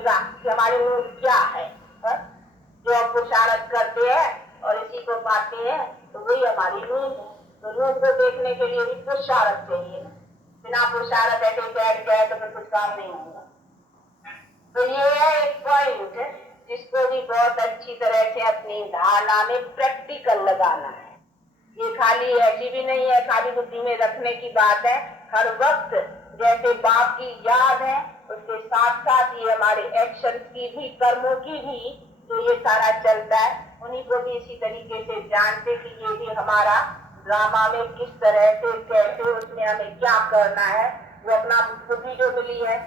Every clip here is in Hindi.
बनेगा कि हमारे मूल क्या है, जो हम पुरुषार्थ करते हैं और इसी को पाते हैं, तो वही हमारी मूल है। तो रूप को देखने के लिए भी पुरुषार्थ चाहिए, बिना पुरुषार्थ ऐसे बैठ गए तो फिर कुछ काम नहीं होगा। तो ये है एक पॉइंट जिसको भी बहुत अच्छी तरह से अपनी धारणा में प्रैक्टिकल लगाना है। ये खाली ऐसी भी नहीं है, खाली बुद्धि में रखने की बात है। हर वक्त जैसे बाप की याद है, उसके साथ साथ ये हमारे एक्शन की भी, कर्मों की भी जो ये सारा चलता है, उन्हीं को भी इसी तरीके से जानते कि ये भी हमारा ड्रामा में किस तरह से, कैसे, उसमें हमें क्या करना है, वो अपना बुद्धि जो मिली है,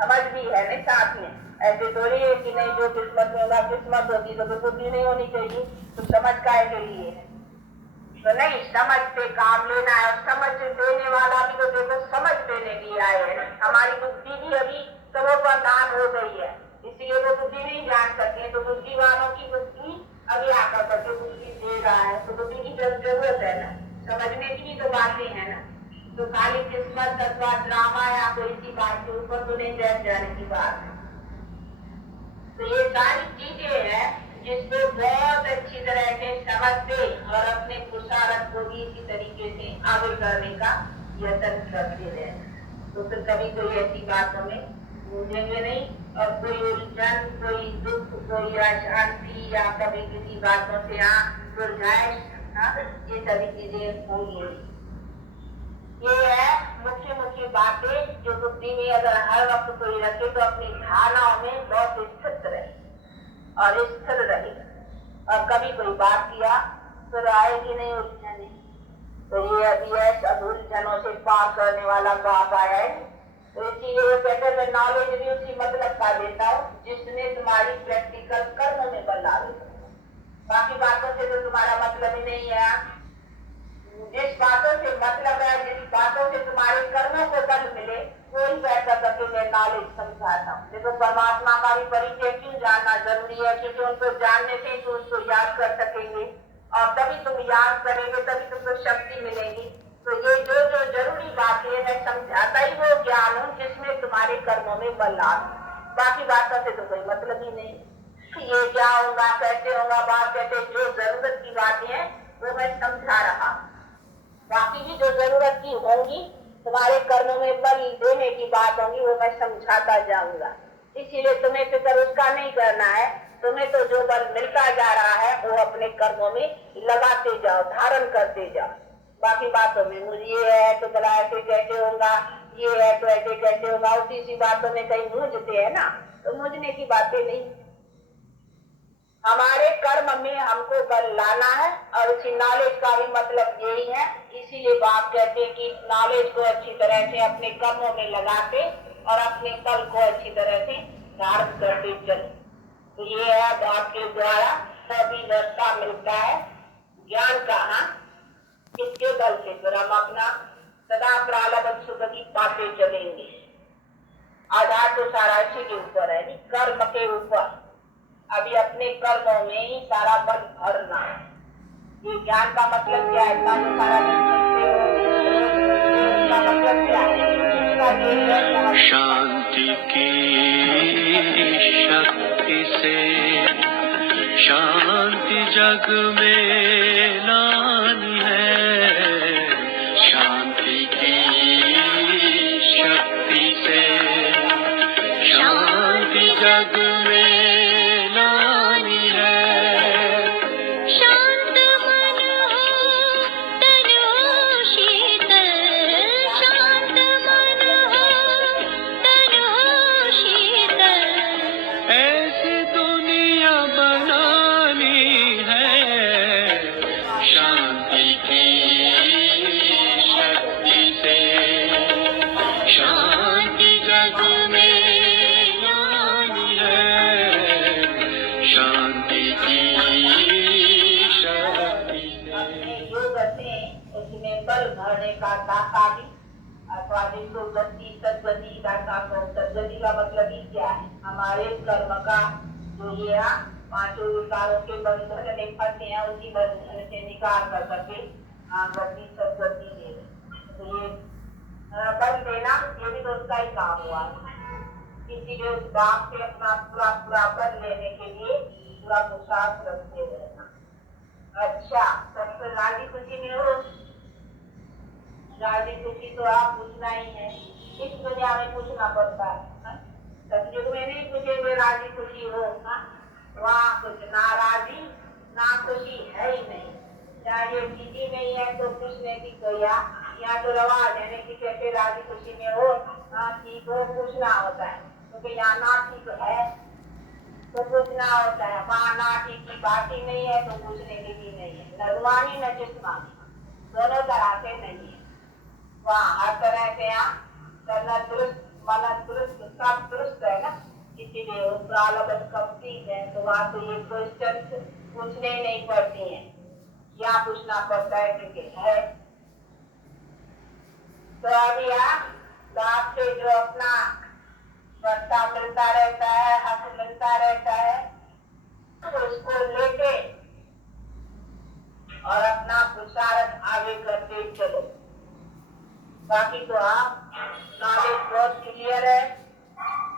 समझ भी है नहीं साथ में। ऐसे थोड़ी है कि नहीं जो किस्मत में होगा, किस्मत होगी तो बुद्धि नहीं होनी चाहिए, तो समझ काय के लिए है। तो नहीं, समझ पे काम लेना है। और समझ देने वाला भी तो देखो समझ देने लिए आए हैं। हमारी बुद्धि भी अभी सबों पर दान हो गई है, इसलिए वो बुद्धि नहीं जान सकते। तो बुद्धि वालों की बुद्धि अभी आकर करके बुद्धि दे रहा है, तो बुद्धि की जरूरत है ना, समझने की भी तो बातें है ना। तो खाली किस्मत अथवा ड्रामा या कोई सी बात के ऊपर तो नहीं बैठ जाने की बात है। तो ये सारी चीजें हैं जिसको बहुत अच्छी तरह से समझते और अपने पुरुषार्थ को भी इसी तरीके से आगे करने का यत्न करते रहे, तो फिर कभी कोई ऐसी बातों में भूलेंगे नहीं, और कोई उलझन, कोई दुख, कोई अशांति या कभी किसी बातों से सुलझाइश, ये सभी चीजें होंगी। ये है मुख्य मुख्य बातें जो बुद्धि में अगर हर वक्त कोई रखे तो अपनी धारणाओं में बहुत स्थित रहे और स्थिर रहे, और कभी कोई बात किया तो आएगी नहीं उलझने। तो ये अभी है सब उलझनों से पार करने वाला बाप आया है। तो इसीलिए वो कहते हैं नॉलेज भी उसी मतलब का देता हूँ जिसने तुम्हारी प्रैक्टिकल कर्म में बदला दी। बाकी बातों से तो तुम्हारा मतलब ही नहीं है। जिस बातों से मतलब है, जिस बातों से तुम्हारे कर्मों को दल मिले, वही पैसा करके मैं नॉलेज समझाता हूँ। देखो परमात्मा का भी परिचय क्यों जानना जरूरी है, क्योंकि उनको जानने से तो उसको याद कर सकेंगे, और तभी तुम याद करेंगे, तभी तुमको शक्ति मिलेगी। तो ये जो जो जरूरी बातें मैं समझाता ही वो ज्ञान हूँ जिसमें तुम्हारे कर्मों में बल आ। बाकी बातों से तो कोई मतलब ही नहीं। ये क्या होगा, कैसे होगा, बात कहते जो जरूरत की बातें हैं वो मैं समझा रहा। बाकी भी जो जरूरत की होंगी, तुम्हारे कर्मों में बल देने की बात होगी, वो मैं समझाता जाऊंगा। इसीलिए तुम्हें फिक्र उसका नहीं करना है। तुम्हें तो जो बल मिलता जा रहा है वो अपने कर्मों में लगाते जाओ, धारण करते जाओ। बाकी बातों में मुझे ये है तो भला ऐसे कैसे होगा, ये है तो ऐसे कैसे होगा, उसी सी बातों में कहीं मूझते है ना, तो मूझने की बातें नहीं। हमारे कर्म में हमको बल लाना है, और उसी नॉलेज का भी मतलब यही है। इसीलिए बाप कहते हैं कि नॉलेज को अच्छी तरह से अपने कर्मों में लगाते और अपने कल को अच्छी तरह से धारण करते चले। तो ये है बाप के द्वारा सभी रास्ता मिलता है ज्ञान का। इसके बल से फिर हम अपना सदा प्रारब्ध सुख की पाते चलेंगे। आधार तो सारा इसी के ऊपर है, कर्म के ऊपर। अभी अपने कर्मों में ही सारा बल भरना है। ये ज्ञान का मतलब क्या है, इतना जो सारा दिन सुनते हो, इसका मतलब क्या है? शांति की शक्ति से शांति जग में लानी है। शांति की शक्ति से शांति जग में लानी है। शांत मन हो तन हो शीतल, शांत मन हो तन हो शीतल, ऐसी दुनिया बनानी है। शांति की शक्ति से शांति जग में लानी है। शांति की शक्ति से। अपने योग से उसमें बल भरने का दाता भी, अथवा जिसको गति सदगति दाता को, सदगति का मतलब ही क्या है, हमारे कर्म का जो ये पांचों विकारों के बंधन में फंसे हैं, उसी बंधन से निकाल कर करके गति सदगति दे। तो ये बल देना ये भी तो उसका ही काम हुआ। इसीलिए उस बाप से अपना पूरा पूरापन लेने के लिए पूरा पुरुषार्थ रखते रहना। अच्छा, सबसे राजी खुशी में हो, राजी खुशी तो आप पूछना ही है, इस दुनिया में पूछना पड़ता है। सतयुग में नहीं पूछेंगे राजी खुशी हो, वहाँ कुछ ना राजी ना खुशी है ही नहीं। चाहे ये चीजी नहीं है तो पूछने की कोई यहाँ तो रवाज है नहीं कि कैसे राजी खुशी में हो, हाँ ठीक हो, पूछना होता है, क्योंकि यहाँ ना ठीक है तो पूछना होता है, वहाँ ना ठीक की बात ही नहीं है तो पूछने की भी नहीं है। न रुमानी न जिस्मानी, दोनों तरह से नहीं है। वहाँ हर तरह से यहाँ तन दुरुस्त मन दुरुस्त सब दुरुस्त है ना, इसीलिए वो प्रालब्ध कंप्लीट है, तो वहाँ तो ये क्वेश्चन पूछने ही नहीं पड़ती है, यहाँ पूछना पड़ता है क्योंकि है। तो अभी बाप से जो अपना बच्चा मिलता रहता है, हक मिलता रहता है, तो उसको लेके और अपना पुरुषार्थ आगे करते चलो। बाकी तो आप नॉलेज बहुत क्लियर है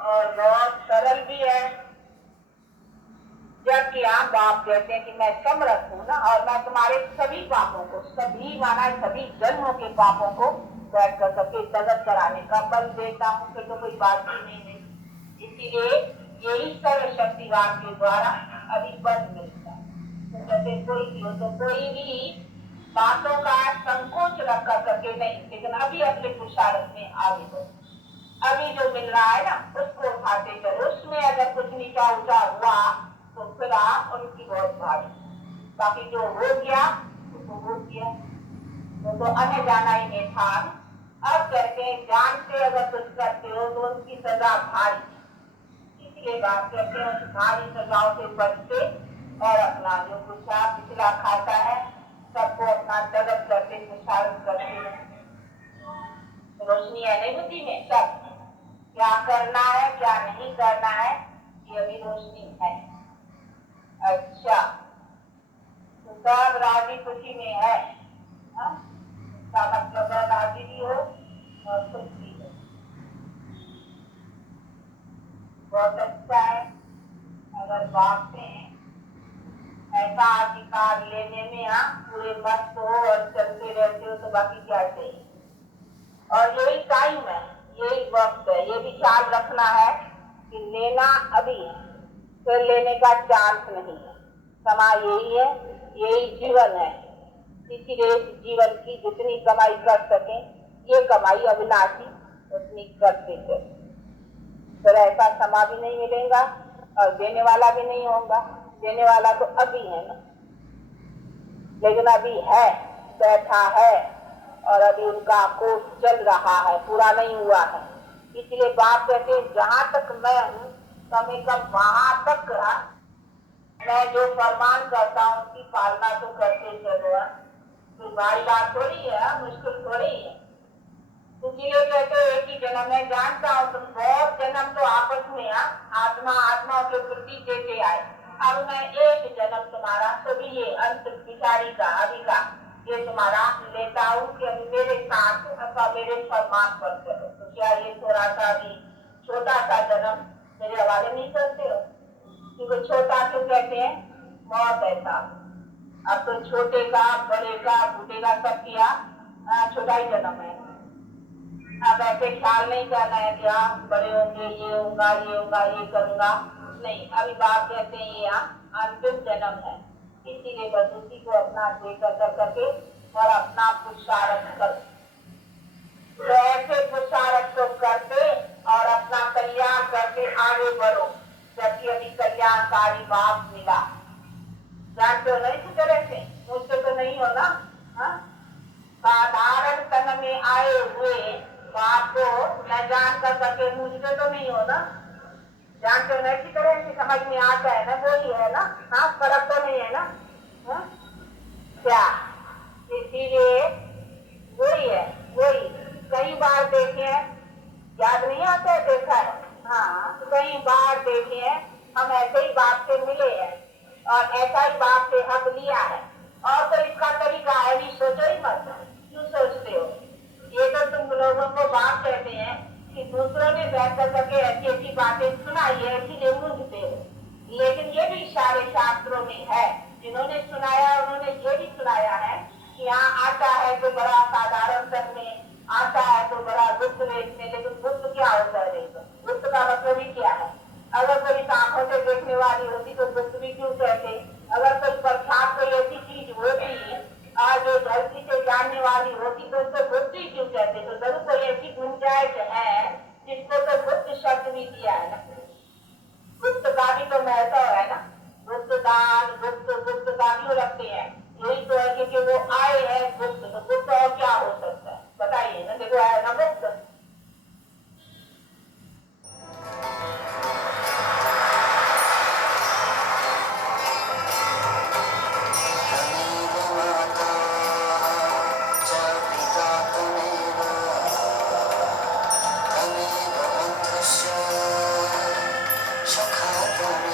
और बहुत सरल भी है। जबकि आप बाप कहते हैं कि मैं समर्थ हूँ ना, और मैं तुम्हारे सभी पापों को, सभी माना सभी जन्मों के पापों को बैठ कर करके दगत कराने का बल देता हूँ, फिर तो कोई बात ही नहीं है। इसीलिए यही सर्वशक्तिवाद के द्वारा अभी बल मिलता है। तो जैसे कोई भी हो तो कोई भी बातों का संकोच रख कर करके नहीं, लेकिन अभी अपने पुरुषार्थ में आगे बढ़ो। अभी जो मिल रहा है ना उसको उठाते चलो, उसमें अगर कुछ नीचा ऊंचा हुआ तो फिर आप उनकी बहुत भारी, बाकी जो हो गया उसको हो गया, तो अन्य जाना ही नहीं था। अब करके जान से अगर कुछ करते हो तो उनकी सजा भारी, इसलिए बात करते हैं उस भारी सजाओं से बचते और अपना जो पुरुषार्थ पिछला खाता है सबको अपना जगत करते पुरुषार्थ करते। रोशनी है नहीं बुद्धि में, सब क्या करना है क्या नहीं करना है ये भी रोशनी है। अच्छा, तो सब राजी खुशी में है, इसका मतलब है राजी भी हो और खुश भी हो। बहुत अच्छा है अगर बाप से ऐसा अधिकार लेने में पूरे मस्त हो और चलते रहते हो तो बाकी क्या चाहिए। और यही टाइम है, यही वक्त है, ये भी ख्याल रखना है कि लेना अभी है, फिर लेने का चांस नहीं है। समय यही है, यही जीवन है, इसीलिए जीवन की जितनी कमाई कर सके ये कमाई अविनाशी उतनी करते थे, फिर ऐसा समय भी नहीं मिलेगा और देने वाला भी नहीं होगा। देने वाला तो अभी है ना, लेकिन अभी है, बैठा है और अभी उनका कोर्स चल रहा है, पूरा नहीं हुआ है। इसलिए बाप कहते हैं जहाँ तक मैं हूँ कम से कम वहाँ तक मैं जो फरमान करता हूँ उसकी पालना तो करते चलो। तो भारी बात थोड़ी है, मुश्किल थोड़ी है। इसीलिए कहते हैं कि जन्म मैं जानता हूँ तुम बहुत जन्म तो आपस में आत्मा आत्माओं के प्रति देते आए, अब मैं एक जन्म तुम्हारा सभी ये अंत पिछाड़ी का अभी का ये तुम्हारा लेता हूँ कि अभी मेरे साथ अथवा मेरे फरमान पर चलो। तो क्या ये थोड़ा सा भी छोटा सा जन्म मेरे हवाले नहीं करते हो? क्योंकि छोटा क्यों कहते हैं? मौत ऐसा। अब तो छोटे का बड़े का बूढ़े का सब किया छोटा ही जन्म है। अब ऐसे ख्याल नहीं करना है कि बड़े होंगे ये होगा ये करूंगा, नहीं। अभी बाप कहते हैं ये अंतिम जन्म है, इसीलिए बस उसी को अपना कर करके और अपना पुरुषार्थ करो। तो ऐसे पुरुषार्थ को करते और अपना कल्याण करके आगे बढ़ो, जबकि अभी कल्याणकारी बाप मिला। जानते हो नहीं किस तरह से? मुझसे तो नहीं हो ना। साधारण तन में आए हुए बाप को न जान कर सके, मुझसे तो नहीं हो ना। जानते हो ना इसी तरह से समझ में आता है ना, वही है ना। फर्क तो नहीं है ना। क्या इसीलिए वही है, वही कई बार देखे, याद नहीं आता है? देखा है, तो कई बार देखे हम ऐसे ही बाप से मिले हैं और ऐसा ही बाप से हक लिया है, और तो इसका तरीका है भी सोचो ही मत। क्यों सोचते हो? ये तो तुम लोगों को बाप कहते हैं, कि दूसरों ने बैठ करके ऐसी ऐसी बातें सुनाई है, इसीलिए मूंझते हो। लेकिन ये भी सारे शास्त्रों में है, जिन्होंने सुनाया उन्होंने ये भी सुनाया है कि यहाँ आता है तो बड़ा साधारण तक में, आता है तो बड़ा गुप्त वेश में। लेकिन गुप्त क्या होता है? देखो गुप्त का मतलब ही क्या है? अगर कोई आंखों से देखने वाली होती तो गुप्त भी क्यों कहते? अगर कोई प्रख्यात कोई ऐसी चीज होती जो धरती से जानने वाली होती तो उसको गुप्त ही क्यों कहते? तो जरूर कोई ऐसी गुंजाइश है जिसको तो गुप्त शब्द भी दिया है ना। गुप्त का भी तो महत्व है ना। गुप्त दान गुप्त का क्यों रखते हैं? यही तो है कि वो आए हैं गुप्त, तो गुप्त और क्या हो सकता है? बताइए ना। देखो है ना गुप्त। सखा